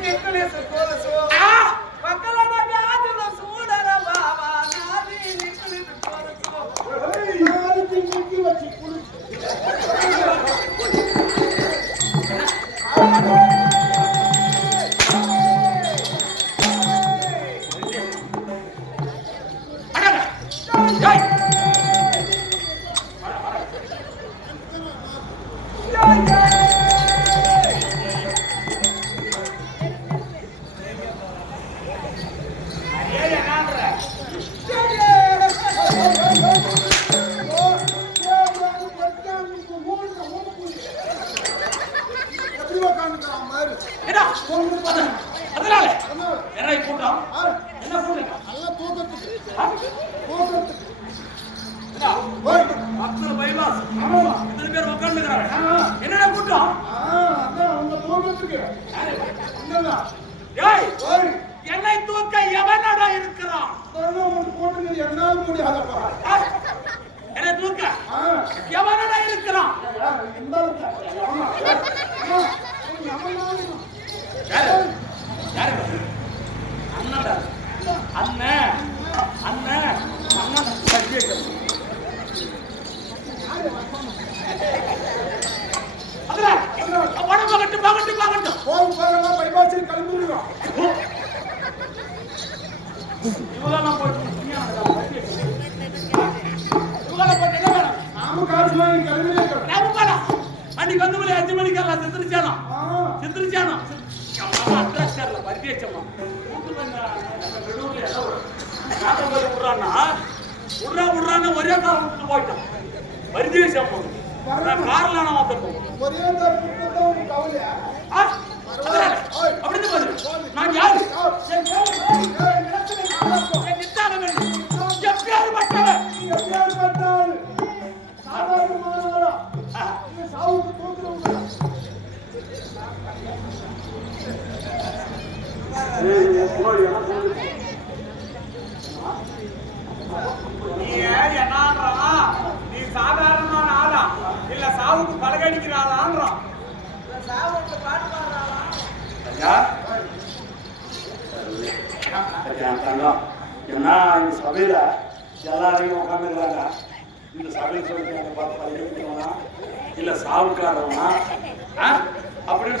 tem que ler essa coisa. ஏடா, பொண்ணு அன்னைக்கு வந்து மணி அஞ்சு மணிக்கு எல்லாம் சித்திரிச்சானோ? ஆ. சித்திரிச்சானோ? அட்ரஸ் தெரியல பரிதேச்சம்மா விடுறான்னா விடுறா விடுறான்னு ஒரே கார் விட்டு போயிட்டான். பரிதேசம்மா கார்ல நான் வந்துருக்கோம் ஒரே அதனால, அப்படின்னு பாரு. நான் யாரு? என் பேரு பட்டவன். நீ எப்பேற்பட்டால் சாதாரணமானவரா? நீ சாவுக்கு தூக்குறவங்களா? நீ நீ சாதாரணமான ஆளா? இல்ல சாவுக்கு பலகடிக்கிற ஆளான்றான் சாவுக்கு பாட்டு பாடுறாளா தங்கம், ஏன்னா இந்த சபையில எல்லாரையும் உட்காந்துருக்காங்க இந்த சபையில் சொல்லி அந்த பார்த்து பழகிக்கிறவனா இல்ல சாவுக்காரவனா அப்படின்னு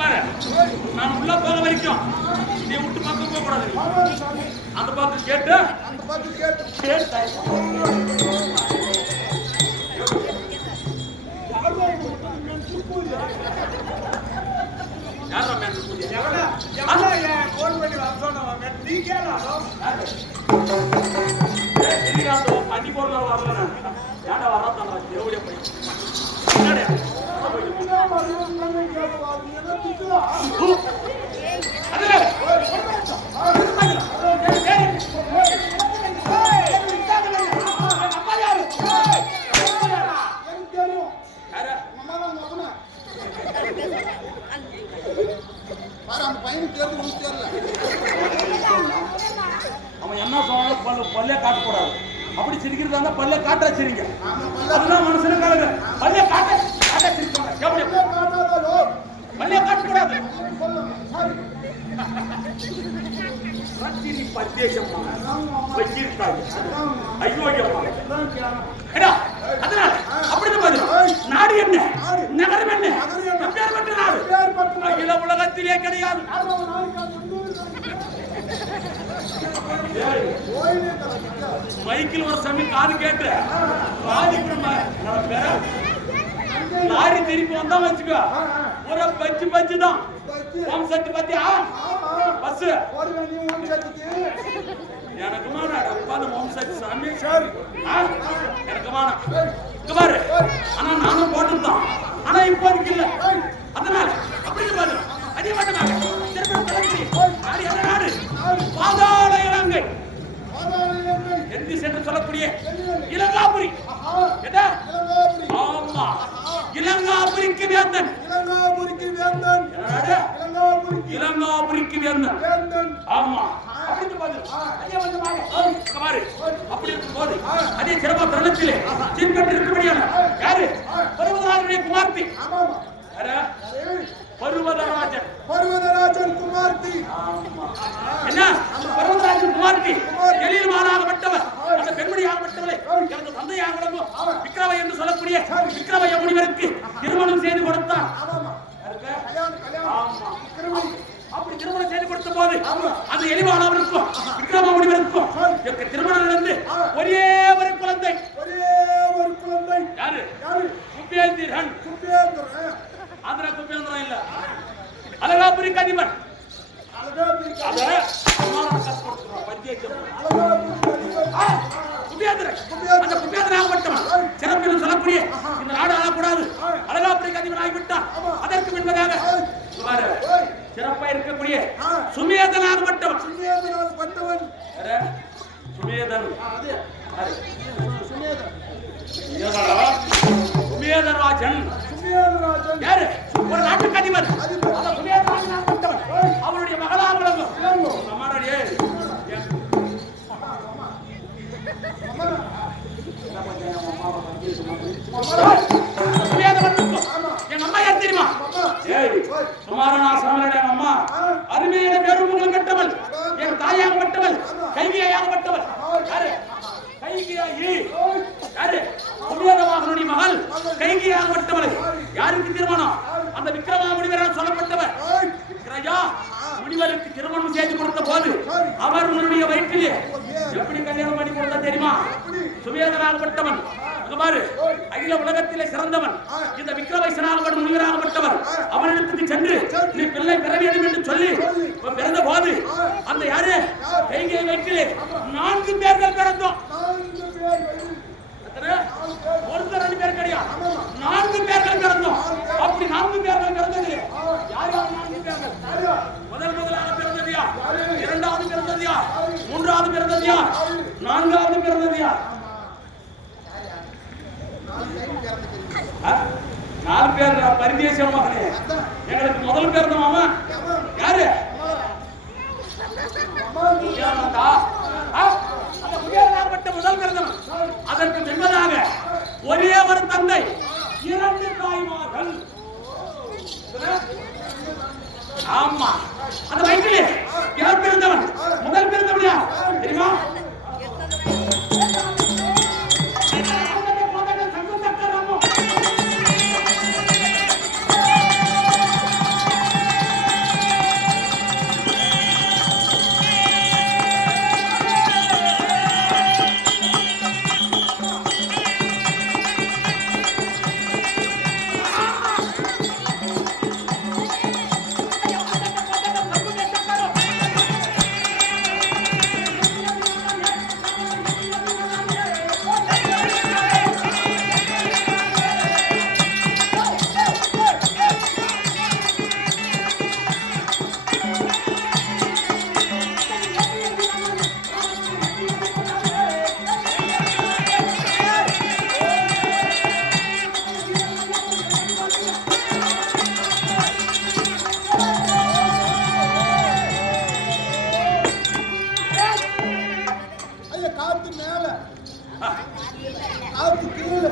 பாரு, நான் உள்ள போக வரைக்கும் நீ விட்டு பக்கம் போக கூடாது அந்த பக்கம் கேட்டு அந்த பாட்டு கேட்டு நீ கேளாடோ பண்ணி போடுறா வரல ஏன்டா வராதான் எவ்வளோ போய் என்னடா அதுல அப்பா யாரு யாரு அவன் என்ன சொன்னாலும் பல்லு பல்லே காட்டக்கூடாது அப்படி சிரிக்கிறதா இருந்தா பல்ல காட்டா சிரிங்க. அதுதான் மனுஷன கலங்க பல்லே காட்ட காட்ட சிரிப்பாங்க. எப்படி பல்லே காட்டக்கூடாது ரத்தினி பத்தேசம்மா வச்சிருக்காங்க. ஐயோ ஐயம்மா ஏடா அதனால நாடு என்ன? நகரம் என்ன? எப்பேற்பட்ட நாடு? அகில உலகத்திலே கிடையாது. மைக்கில் ஒரு சமயம் காது கேட்டு காது லாரி திருப்பி வந்தா வச்சுக்கோ. ஒரு பஞ்சு பஞ்சு தான் ஓம் சக்தி பத்தியா பஸ் உட்காந்து ஓம் சக்தி சாமி. சரி. எனக்குமா இங்க பாரு. ஆனா நானும் போட்டுதான் ஆனா இப்போதைக்கு இல்ல. அதனால அப்படி பாரு. அதே மாட்டேன் திருப்பி பழக்கி நாடு என்ன நாடு பாதாள இலங்கை எந்த என்று சொல்லக்கூடிய இலங்காபுரி என்ன ஆமா. இலங்காபுரிக்கு வேந்தன்? இளங்காபுரிக்கு. வேந்தன் ஆமா. அப்படி இருக்கும்போது அதே சிறப்பா தருணத்திலே சீர்பெற்று இருக்கும்படியான யாரு? பருவதராஜனுடைய குமார்த்தி. பருவதராஜன். பர்வதராஜன் குமார்த்தி. என்ன? பருவதராஜன் குமார்த்தி. எழில் மாறாகப்பட்டவர் அந்த பெண்மணியாகப்பட்டவளை எனது தந்தையாக விளங்கும் விக்ரம என்று சொல்லக்கூடிய விக்ரம முனிவருக்கு திருமணம் செய்து கொடுத்தார் அப்படி திருமணம் செய்து கொடுத்த போது அந்த எலிமானவருக்கும் விக்ரம முனிவருக்கும் இவருக்கு திருமணம் சுவேதனாகப்பட்டவன் பாரு அகில உலகத்திலே சிறந்தவன். இந்த விக்ரமைசனாகப்பட்ட முனிவராகப்பட்டவர் அவனிடத்துக்கு சென்று நீ பிள்ளை பெற வேண்டும் என்று சொல்லி பிறந்த போது அந்த யாரு? கைகை வயிற்றிலே நான்கு பேர்கள் பிறந்தோம். ஒருத்தர் ரெண்டு பேர் கிடையாது நான்கு பேர்கள் பிறந்தோம். அப்படி நான்கு பேர்கள் பிறந்தது யார் யார்? நான்கு பேர்கள். முதல் முதலாக பிறந்தது யார்? இரண்டாவது பிறந்தது யார்? மூன்றாவது பிறந்தது யார்? நான்காவது பிறந்தது யார்? நாலு பேர் பரிதேசம் மகனே. எங்களுக்கு முதல் பிறந்த மாமா. யாரு? முதல் பிறந்தவன் அதற்கு பின்பதாக ஒரே ஒரு தந்தை.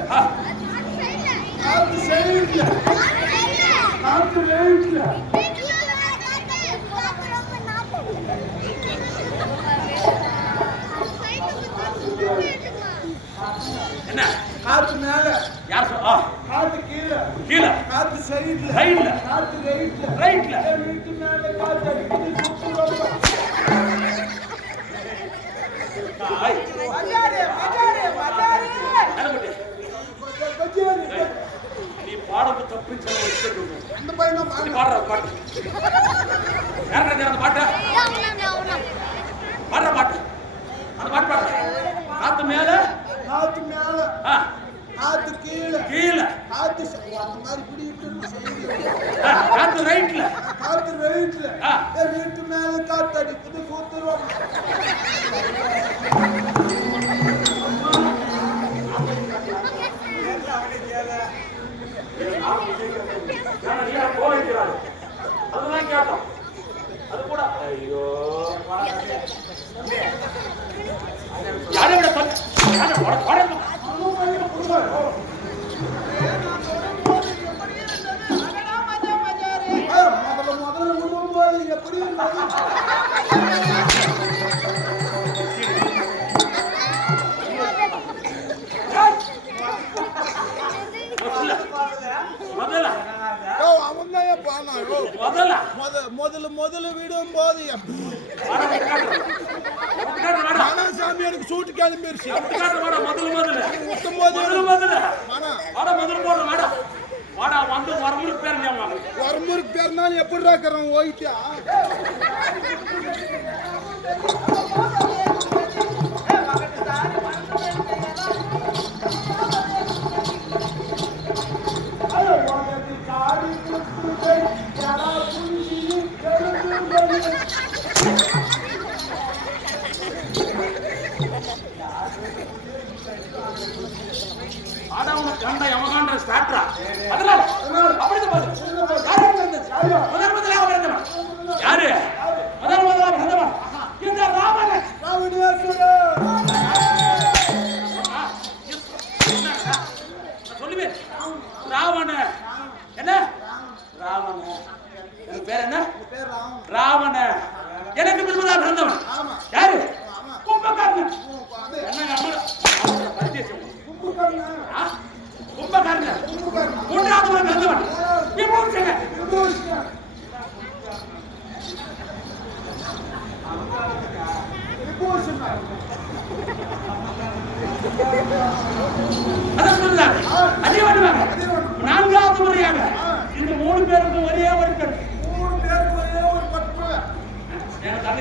கீழே காத்து சைடுல காத்து ரைட்ல என்ன காத்து மேல யார் சொல்- ஆ, காத்து கீழே கீழே காத்து சைடுல சைடுல காத்து ரைட்ல ரைட்ல வீட்டு மேல காத்து அடிக்குது சுத்து ரொம்ப ஐ, என்னப்பட்டு? பஜாரி நீ பாடத்தை தப்பு சொல்ல இந்த பையன் பாடுற பாட்டு. யார் அந்த பாட்டை? பாடுற பாட்டு. அந்த பாட்டு பாடுற காத்து மேல. காத்து மேல. ஆ, காத்து கீழே. கீழே. காத்து அந்த மாதிரி ஆ, காத்து ரைட்ல. காத்து ரைட்ல. வீட்டு மேல காத்து அடிக்குது சுத்து கோவிக்கிறாரு அதுதான் கேட்டோம் அது கூட ஐயோ யாரை விட முதல்ல முதல்ல எப்படி முதல்ல முதல்ல விடும் போது வாடா, உட்காரு. எனக்கு சூட்டு கிளம்பிருச்சு உட்காரு, வாடா, முதல்ல, முதல்ல. ஊத்தும்போது முதல்ல, முதல்ல. மனம் வாடா, முதல்ல போடு, வாடா. வாடா, வந்து வரமுடிக்கு பேர் ஞாபகம் வாங்க. வருமுறுக்கு பேர்னாலும் எப்படி இருக்கிறான் ஓய்த்தியா யமகாண்ட அதனால, அப்படிதான் பாரு. யாரு பிறந்தது? முதல் முதலாக பிறந்தவன். யாரு முதல் முதலாக பிறந்தவன் இந்த ராமன் ஆ, எஸ். என்ன? நான் சொல்லுவேன் ராவண என்ன ராவண எனக்கு பேர் என்ன ராவண எனக்கு பின்பதாக பிறந்தவன் ஆமா. யாரு ஆமா. கும்பகர்ணன் அது என்ன நம்மள அவங்கள பரிச்சயம் கும்பகர்ணன். ஆ? கும்பகர்ணன் கும்பகர்ணன். மூன்றாவது முறை பிறந்தவன் விமோசகன் விமோசகன். விமோசகன். அதான் சொல்லுறாங்க அதே வருவாங்க நான்காவது முறையாக இந்த மூணு பேருக்கு ஒரே ஒரு பெண் மூணு பேருக்கு ஒரே ஒரு பட்டு. எனக்கு தங்கசே பற்றியவனுக்கே தெரியுங்க ஆ, உடலுக்கு பிறந்தவா? ஏ உடன்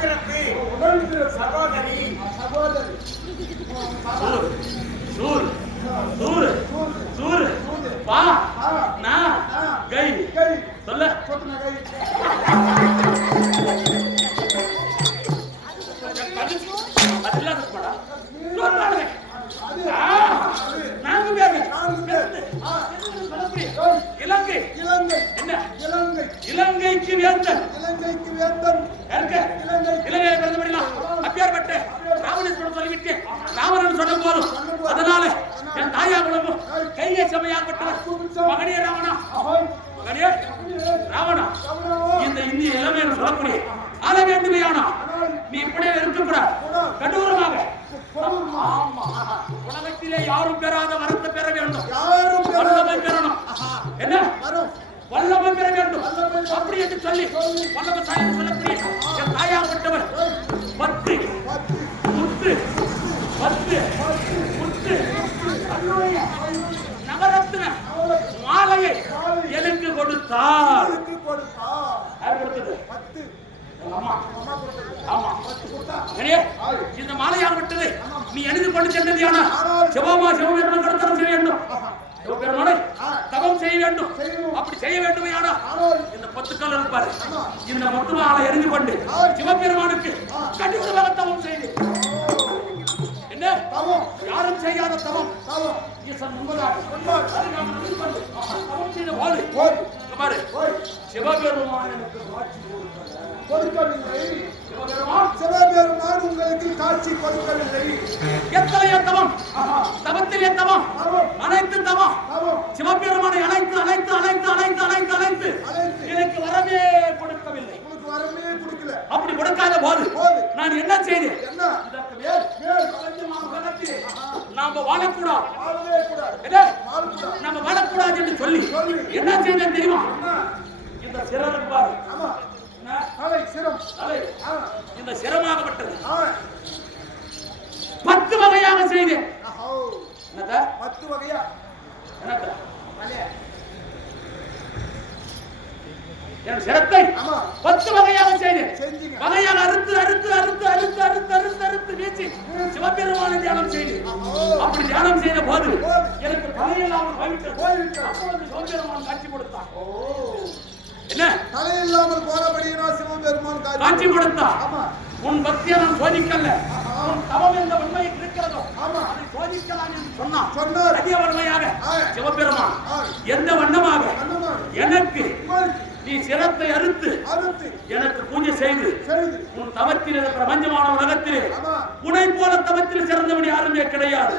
பிறப்பு உடலுக்கு சகோதரி சகோதரி. சூர். சூர். சூர். சூர். பா. நா. கை. கை. சொல்ல. இலங்கை. இலங்கை. என்ன? இலங்கை. இலங்கைக்கு வேந்தன். இலங்கைக்கு வேந்தன். யாருக்கு? இலங்கையில பிறந்தபடிலாம் அப்பேற்பட்ட ராவணேஸ்வரன் சொல்லிவிட்டு ராவணன் சொன்ன போதும். அதனால என் தாயா குலமும் கையை சமையாப்பட்டவர் மகனே ராவணா. மகனே ராவணா. இந்த இந்திய இளமையர் சொல்லக்கூடிய ஆள சொல்லி வல்லமை தாய் சொல்லக்கூடிய என் தாயாகப்பட்டவர் பத்து பத்து. முத்து. பத்து. முத்து. நவரத்ன மாலையை எனக்கு கொடுத்தார். யார் கொடுத்தது? பத்து. எங்க அம்மா. அம்மா கொடுத்தது. ஆமா. பத்து கொடுத்தா? சரியா? இந்த மாலையாகப்பட்டது நீ எழுதி கொண்டு சென்றது யானா? சிவமா சிவபெருமான் கடத்தரம் செய்ய வேண்டும் தவம் செய்ய வேண்டும். அப்படி செய்ய வேண்டும் யானா இந்த பத்து கால் இருப்பாரு. இந்த மொத்தமா ஆளை எரிஞ்சு கொண்டு சிவபெருமானுக்கு கடிதமாக தவம் செய்து. என்ன? தவம். யாரும் செய்யாத தவம். தவம். சிவபெருமான். கொடுக்கவில்லை. சிவபெருமான் உங்களுக்கு காட்சி கொடுக்கவில்லை. எத்தனையோ தவம் தவத்திலே தவம். அனைத்து தவம். சிவபெருமானை அழைத்து அழைத்து அழைத்து அழைத்து அழைத்து அழைத்து அழைத்து. எனக்கு வரவே கொடுக்கவில்லை. வரமே கொடுக்கல. அப்படி கொடுக்காத போது. நான் என்ன செய்தேன்? என்ன? நாம வாழக்கூடாது. நம்ம வாழக்கூடாது. என்று சொல்லி. என்ன செய்தேன் தெரியுமா? இந்த சிறர் பாரு? தலை சிரம். தலை. இந்த சிரமாகப்பட்டது. பத்து வகையாக செய்தேன். என்னத்த? பத்து வகையா? என்னத்த? என் சிரத்தை பத்து வகையாக செய்தேன். வகையாக அறுத்து அறுத்து அறுத்து அறுத்து அறுத்து அறுத்து அறுத்து வீசி சிவபெருமான தியானம் செய்து அப்படி தியானம் செய்த போது எனக்கு தலையில்லாமல் போய்விட்டது போய்விட்டது. அப்பொழுது சிவபெருமான் காட்சி கொடுத்தான். தலை இல்லாமல் போனபடியினா சிவபெருமான் காட்சி. ஆமா. உன் பக்தியை நான் சோதிக்கல. உன் தவம் என்ற உண்மை இருக்கிறதோ ஆமா. அதை சோதிக்கலாம் என்று சொன்னான் சொன்னார். அதிக வன்மையாக ஆ. சிவபெருமான். எந்த வண்ணமாக? எனக்கு. நீ சிரத்தை அறுத்து எனக்கு பூஜை செய்து செய்து. உன் தவத்தில் பிரபஞ்சமான உலகத்திலே. உனை போல தவத்தில் சிறந்தவன் யாருமே கிடையாது.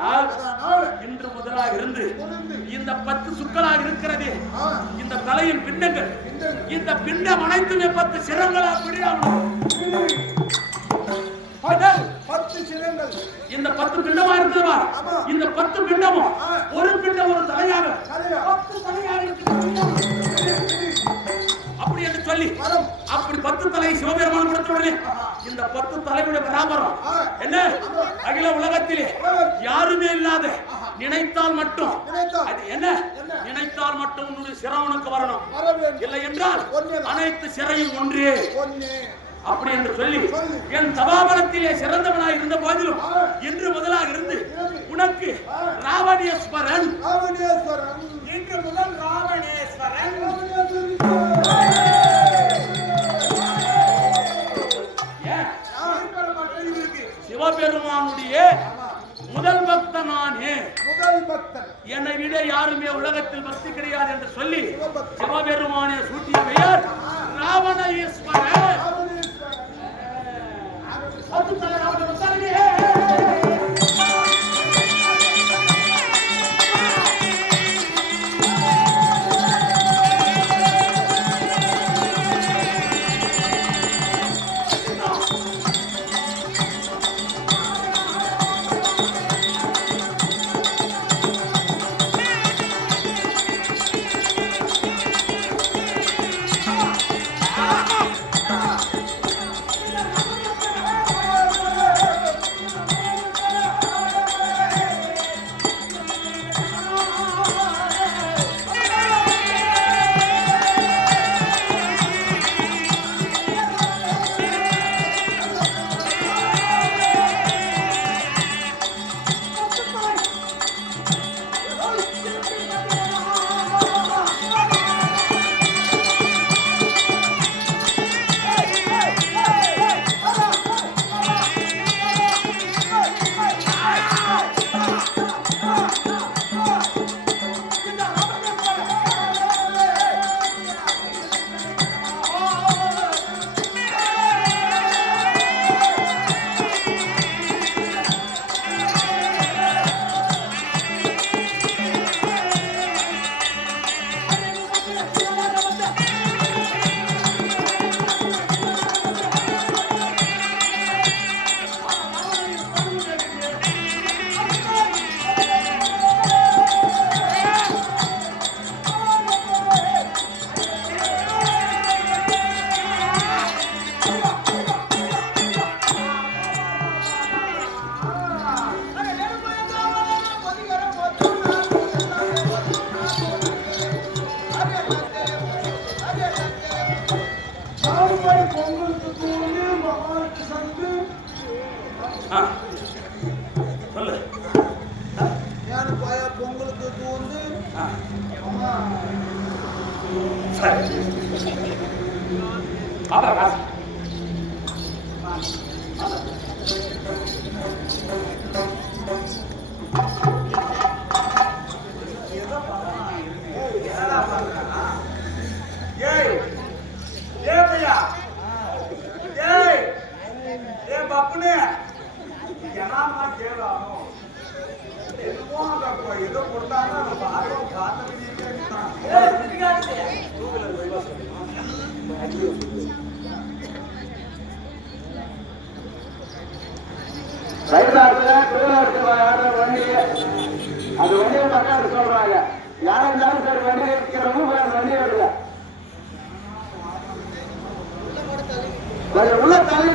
அதனால் இன்று முதலாக இருந்து. இந்த பத்து சுக்களாக இருக்கிறதே. இந்த தலையின் பிண்டங்கள் பிண்டங்கள். இந்த பிண்டம் அனைத்துமே பத்து சிரங்களா பிடிடாமல் பத்து சிரங்கள் இந்த பத்து பிண்டமா இருக்குதுவா ஆமா. இந்த பத்து பிண்டமும். ஒரு பிண்டம் ஒரு தலையாக. தலையா. பத்து தலையாக இருக்குது அப்படி என்று சொல்லி. அப்படி பத்து தலை சிவபெருமான் கொடுத்த உடனே இந்த பத்து தலையுடைய பராமரம். என்ன அகில உலகத்திலே. யாருமே இல்லாத நினைத்தால் மட்டும். அது என்ன? நினைத்தால் மட்டும் உன்னுடைய சிரவனுக்கு வரணும் இல்லை என்றால். அனைத்து சிறையும் ஒன்றே அப்படி என்று சொல்லி. என் சபாபலத்திலே சிறந்தவனாய் இருந்த போதிலும். இன்று முதலாக இருந்து. உனக்கு ராவணேஸ்வரன் இன்று முதல் சிவபெருமானுடைய முதல் பக்தனானே. முதல் பக்தன் என்னை விட யாருமே உலகத்தில் பக்தி கிடையாது என்று சொல்லி. சிவபெருமானே சூட்டிய பெயர் ராவண ஈஸ்வரன் நாலுபாய் பொங்கலுக்கு தூண்டு மகாலுக்கு சந்து சொல்லு. ஏழு பாய பொங்கலுக்கு தூண்டு ஆ. சரி. அப்புறம் ரைதாத்துல திருவிழாவுக்கு ஆடுற வண்டி அது வண்டியை மக்கள் சொல்றாங்க. யாரா இருந்தாலும் சரி வண்டி இருக்கிறவங்க வேற வண்டி வருங்க கொஞ்சம் உள்ள தள்ளி